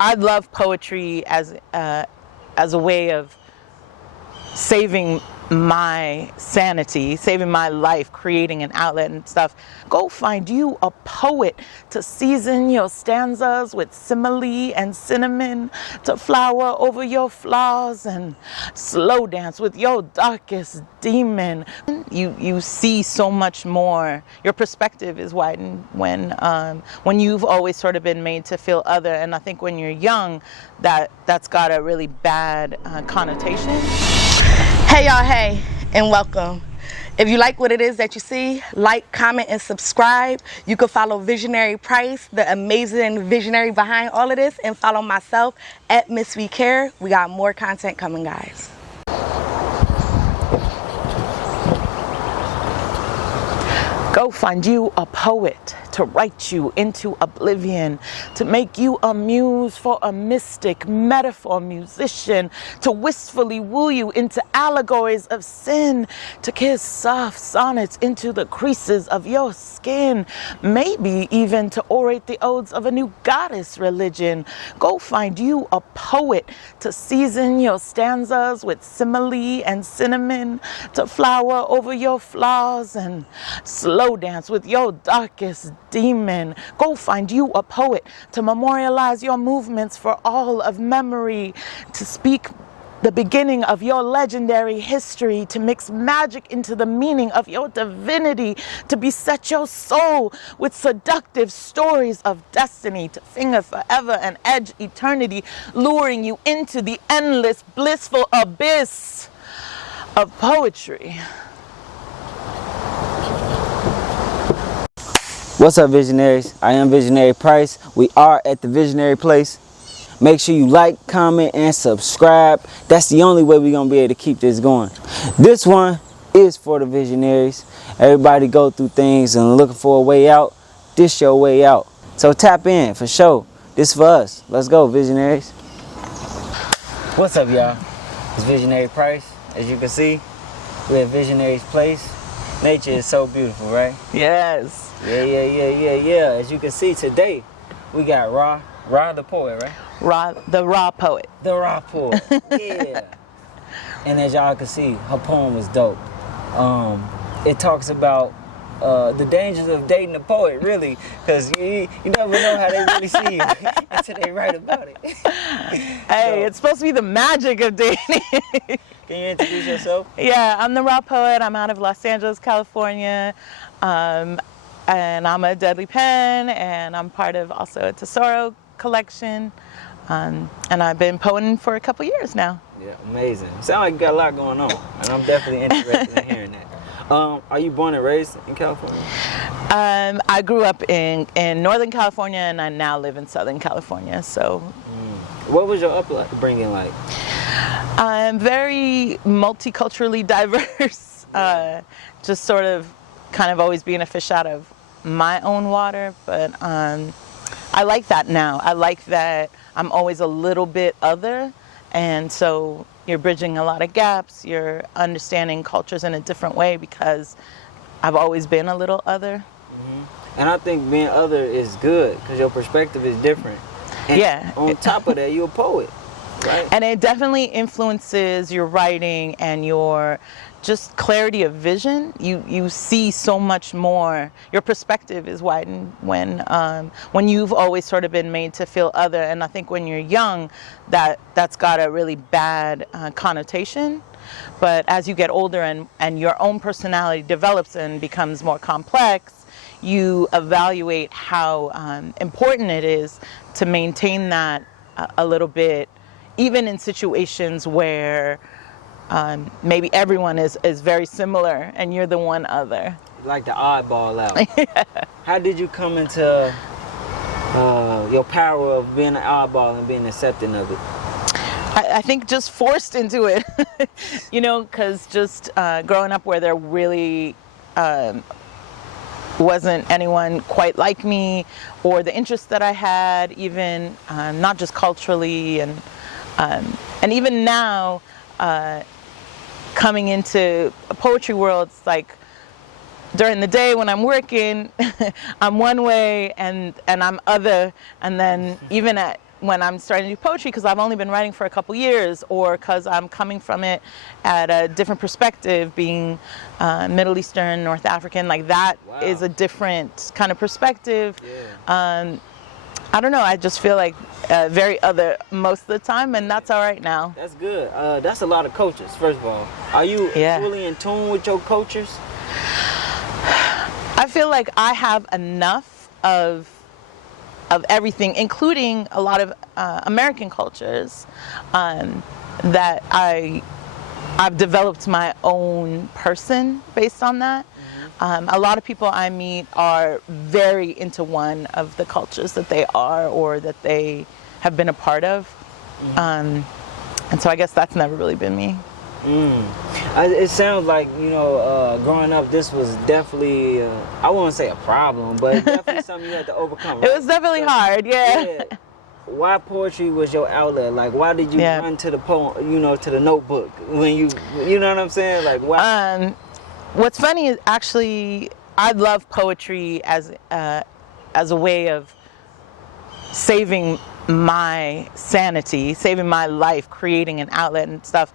I love poetry as a way of saving my sanity, saving my life, creating an outlet and stuff. Go find you a poet to season your stanzas with simile and cinnamon, to flower over your flaws and slow dance with your darkest demon. You see so much more. Your perspective is widened when you've always sort of been made to feel other. And I think when you're young, that's got a really bad connotation. Hey y'all, hey, and welcome. If you like what it is that you see, like, comment, and subscribe. You can follow Visionary Price, the amazing visionary behind all of this, and follow myself at Miss We Care. We got more content coming, guys. Go find you a poet to write you into oblivion, to make you a muse for a mystic metaphor musician, to wistfully woo you into allegories of sin, to kiss soft sonnets into the creases of your skin, maybe even to orate the odes of a new goddess religion. Go find you a poet to season your stanzas with simile and cinnamon, to flower over your flaws and slow dance with your darkest demon. Go find you a poet to memorialize your movements for all of memory, to speak the beginning of your legendary history, to mix magic into the meaning of your divinity, to beset your soul with seductive stories of destiny, to finger forever and edge eternity, luring you into the endless blissful abyss of poetry. What's up, visionaries? I am Visionary Price. We are at the Visionary Place. Make sure you like, comment, and subscribe. That's the only way we're going to be able to keep this going. This one is for the visionaries. Everybody go through things and looking for a way out. This your way out. So tap in for sure. This for us. Let's go, visionaries. What's up, y'all? It's Visionary Price. As you can see, we're at Visionary's Place. Nature is so beautiful, right? Yes. Yeah. As you can see today, we got Ra the poet, right? The raw poet. The Ra poet, yeah. And as y'all can see, her poem is dope. It talks about the dangers of dating a poet, really, because you never know how they really see you until they write about it. Hey, it's supposed to be the magic of dating. Can you introduce yourself? Yeah, I'm the raw poet. I'm out of Los Angeles, California. And I'm a Deadly Pen, and I'm part of also a Tesoro collection. And I've been poeting for a couple years now. Yeah, amazing. Sound like you got a lot going on, and I'm definitely interested in hearing that. Are you born and raised in California? I grew up in Northern California, and I now live in Southern California. So, what was your upbringing like? I'm very multiculturally diverse. Just sort of, kind of always being a fish out of my own water, but I like that now. I like that I'm always a little bit other, and so you're bridging a lot of gaps. You're understanding cultures in a different way because I've always been a little other. Mm-hmm. And I think being other is good because your perspective is different. And yeah. On top of that, you're a poet, right? And it definitely influences your writing and your just clarity of vision. You see so much more. Your perspective is widened when you've always sort of been made to feel other. And I think when you're young, that's got a really bad connotation. But as you get older and your own personality develops and becomes more complex, you evaluate how important it is to maintain that a little bit, even in situations where maybe everyone is very similar and you're the one other. Like the oddball out. Yeah. How did you come into your power of being an oddball and being accepting of it? I think just forced into it, because just growing up where there really wasn't anyone quite like me or the interests that I had, even not just culturally and even now, coming into a poetry world, it's like during the day when I'm working, I'm one way and I'm other, and then even at when I'm starting to do poetry, because I've only been writing for a couple years, or because I'm coming from it at a different perspective, being Middle Eastern, North African, like that is a different kind of perspective. I don't know, I just feel like very other most of the time, and that's all right now. That's good. That's a lot of cultures, first of all. Are you fully in tune with your cultures? I feel like I have enough of everything, including a lot of American cultures, that I've developed my own person based on that. A lot of people I meet are very into one of the cultures that they are or that they have been a part of. And so I guess that's never really been me. It sounds like, you know, growing up, this was definitely, I won't say a problem, but definitely something you had to overcome, right? It was definitely hard, yeah. Why poetry was your outlet? Like, why did you run to the poem, you know, to the notebook when you know what I'm saying? Like, why? What's funny is actually, I love poetry as a way of saving my sanity, saving my life, creating an outlet and stuff,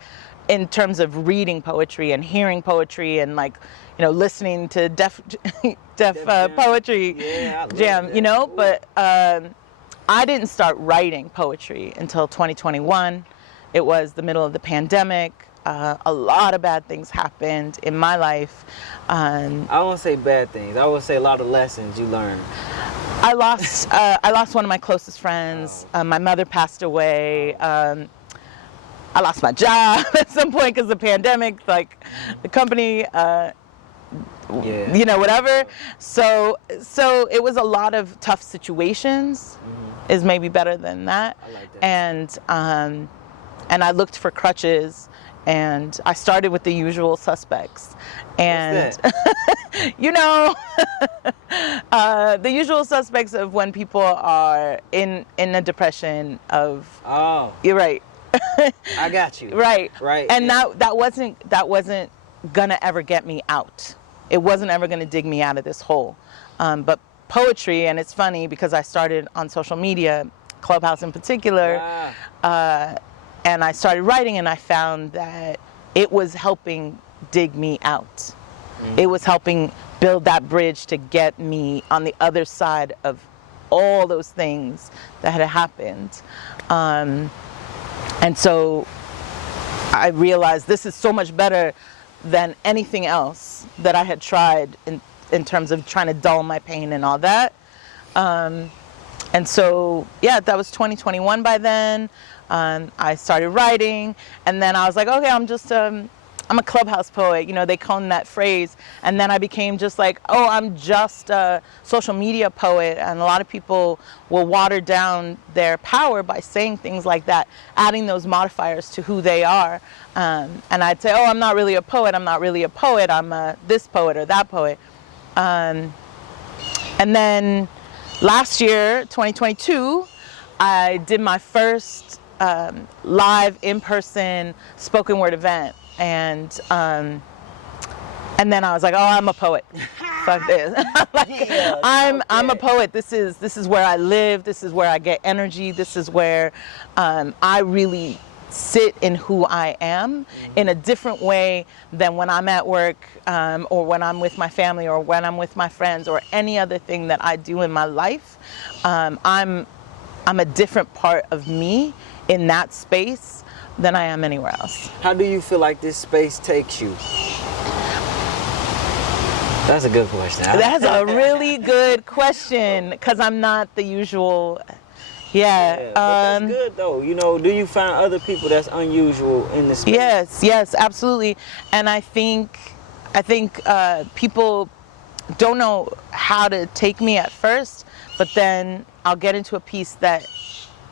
in terms of reading poetry and hearing poetry and, like, you know, listening to def poetry jam, you know. But I didn't start writing poetry until 2021. It was the middle of the pandemic. A lot of bad things happened in my life. I won't say bad things. I would say a lot of lessons you learned. I lost one of my closest friends. My mother passed away. I lost my job at some point because of the pandemic, like the company, you know, whatever. So it was a lot of tough situations, is maybe better than that. I like that. And I looked for crutches, and I started with the usual suspects. And, you know, the usual suspects of when people are in a depression of, you're right. I got you. Right. Right. And that wasn't gonna ever get me out. It wasn't ever gonna dig me out of this hole. But poetry, and it's funny because I started on social media, Clubhouse in particular, and I started writing, and I found that it was helping dig me out. It was helping build that bridge to get me on the other side of all those things that had happened. And so I realized this is so much better than anything else that I had tried in terms of trying to dull my pain and all that. And so, yeah, that was 2021 by then. I started writing, and then I was like, okay, I'm a Clubhouse poet. You know, they coined that phrase. And then I became just like, oh, I'm just a social media poet. And a lot of people will water down their power by saying things like that, adding those modifiers to who they are. And I'd say, oh, I'm not really a poet. I'm not really a poet. I'm this poet or that poet. And then last year, 2022, I did my first live in-person spoken word event. And then I was like, oh, I'm a poet. Fuck this. Like, I'm a poet. This is where I live. This is where I get energy. This is where I really sit in who I am in a different way than when I'm at work, or when I'm with my family, or when I'm with my friends, or any other thing that I do in my life. I'm a different part of me in that space than I am anywhere else. How do you feel like this space takes you? That's a good question. That's a really good question, because I'm not the usual. Yeah. But that's good though. You know, do you find other people that's unusual in this space? Yes, absolutely. And I think people don't know how to take me at first, but then I'll get into a piece that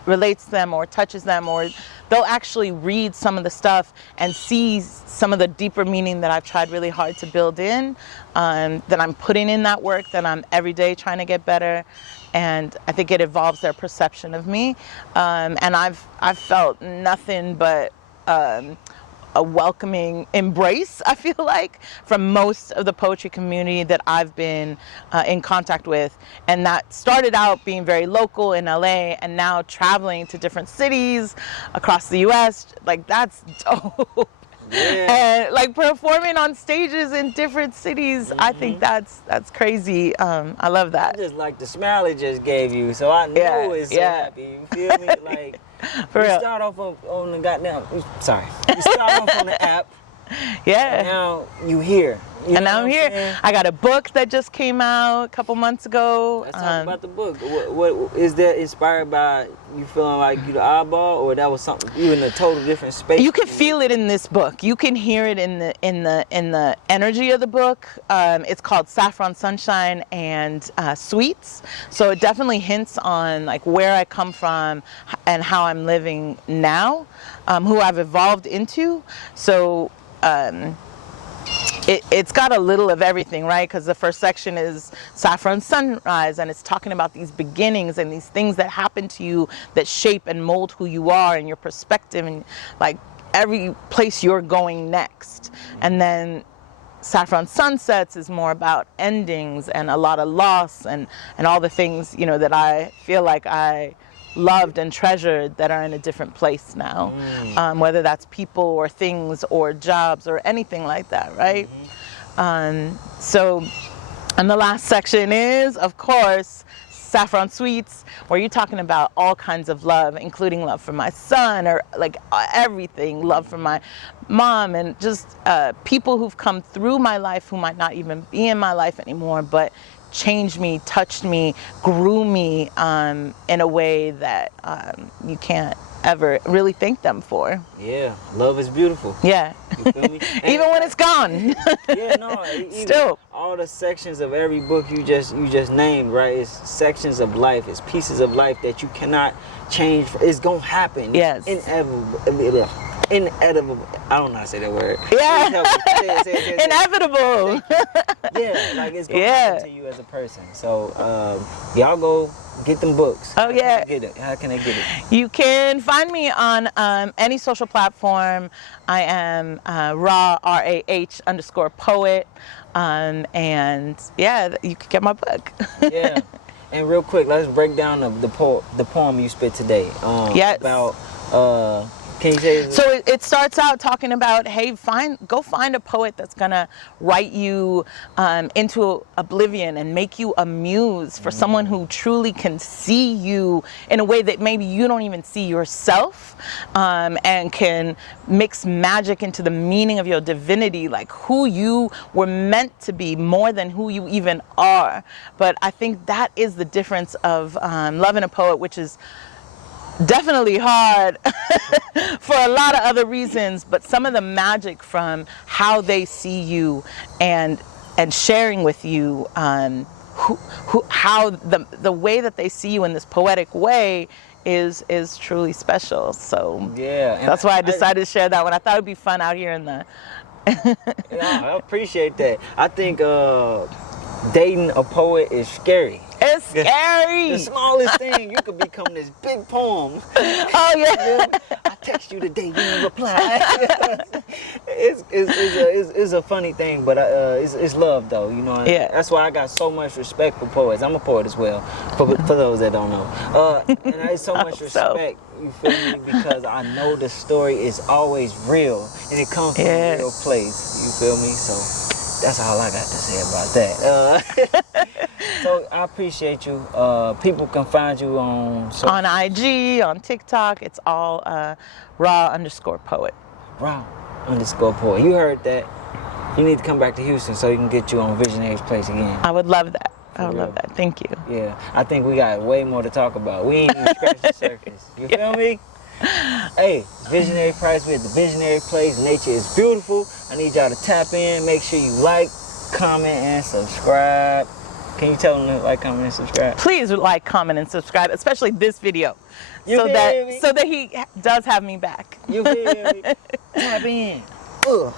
relates to them or touches them, or they'll actually read some of the stuff and see some of the deeper meaning that I've tried really hard to build in, that I'm putting in that work, that I'm every day trying to get better. And I think it evolves their perception of me. And I've felt nothing but a welcoming embrace, I feel like, from most of the poetry community that I've been in contact with. And that started out being very local in LA, and now traveling to different cities across the US. Like, that's dope. Yeah. And like performing on stages in different cities, I think that's crazy. I love that. Just like the smile it just gave you, so I know it's so happy. You feel me? Like, For real. Start off on the goddamn. Sorry, you start off on the app. Yeah. And now you here. You And know now I'm what here. saying? I got a book that just came out a couple months ago. Let's talk about the book. What is that inspired by? You feeling like you the eyeball, or that was something you in a total different space? You can feel it in this book. You can hear it in the energy of the book. It's called Saffron Sunshine and Sweets. So it definitely hints on like where I come from and how I'm living now, who I've evolved into. So it's got a little of everything, right? Because the first section is Saffron Sunrise, and it's talking about these beginnings and these things that happen to you that shape and mold who you are and your perspective and like every place you're going next. And then Saffron Sunsets is more about endings and a lot of loss and all the things, you know, that I feel like I loved and treasured that are in a different place now, whether that's people or things or jobs or anything like that, right? So, and the last section is, of course, Saffron Sweets, where you're talking about all kinds of love, including love for my son, or like everything, love for my mom, and just people who've come through my life who might not even be in my life anymore, but changed me, touched me, grew me in a way that you can't ever really thank them for. Yeah, love is beautiful. Yeah. You feel me? Even when it's gone. Yeah, no. Still. All the sections of every book you just named, right? It's sections of life. It's pieces of life that you cannot change. It's gonna happen. Yes. Inevitable. I don't know how to say that word. Yeah. Say it. Inevitable. Yeah, like it's gonna happen to you as a person. So y'all go get them books. Oh yeah. How can I get it? You can find me on any social platform. I am RAH _poet. And yeah, you can get my book. Yeah. And real quick, let's break down the poem you spit today. Yes. About can you say? So it starts out talking about, hey, go find a poet that's gonna write you into oblivion and make you a muse for someone who truly can see you in a way that maybe you don't even see yourself, and can mix magic into the meaning of your divinity, like who you were meant to be more than who you even are. But I think that is the difference of loving a poet, which is definitely hard for a lot of other reasons, but some of the magic from how they see you and sharing with you how the way that they see you in this poetic way is truly special. So yeah, that's why I decided to share that one. I thought it'd be fun out here in the yeah, I appreciate that. I think dating a poet is scary. It's scary. The smallest thing, you could become this big poem. Oh yeah. I text you today, you didn't reply. It's a funny thing, but it's love though, you know. Yeah. That's why I got so much respect for poets. I'm a poet as well, for those that don't know. And I have so much respect. You feel me? Because I know the story is always real, and it comes from a real place. You feel me? So that's all I got to say about that. So I appreciate you. People can find you on IG, on TikTok. It's all RAH _poet. RAH _poet. You heard that? You need to come back to Houston so you can get you on Visionary's Place again. I would love that. I would love that. Thank you. Yeah, I think we got way more to talk about. We ain't even scratched the surface. You feel me? Hey, Visionary Price, we're at the Visionary Place. Nature is beautiful. I need y'all to tap in. Make sure you like, comment, and subscribe. Can you tell them to like, comment, and subscribe? Please like, comment, and subscribe, especially this video, so that he does have me back. You feel me? Tap in. Ugh.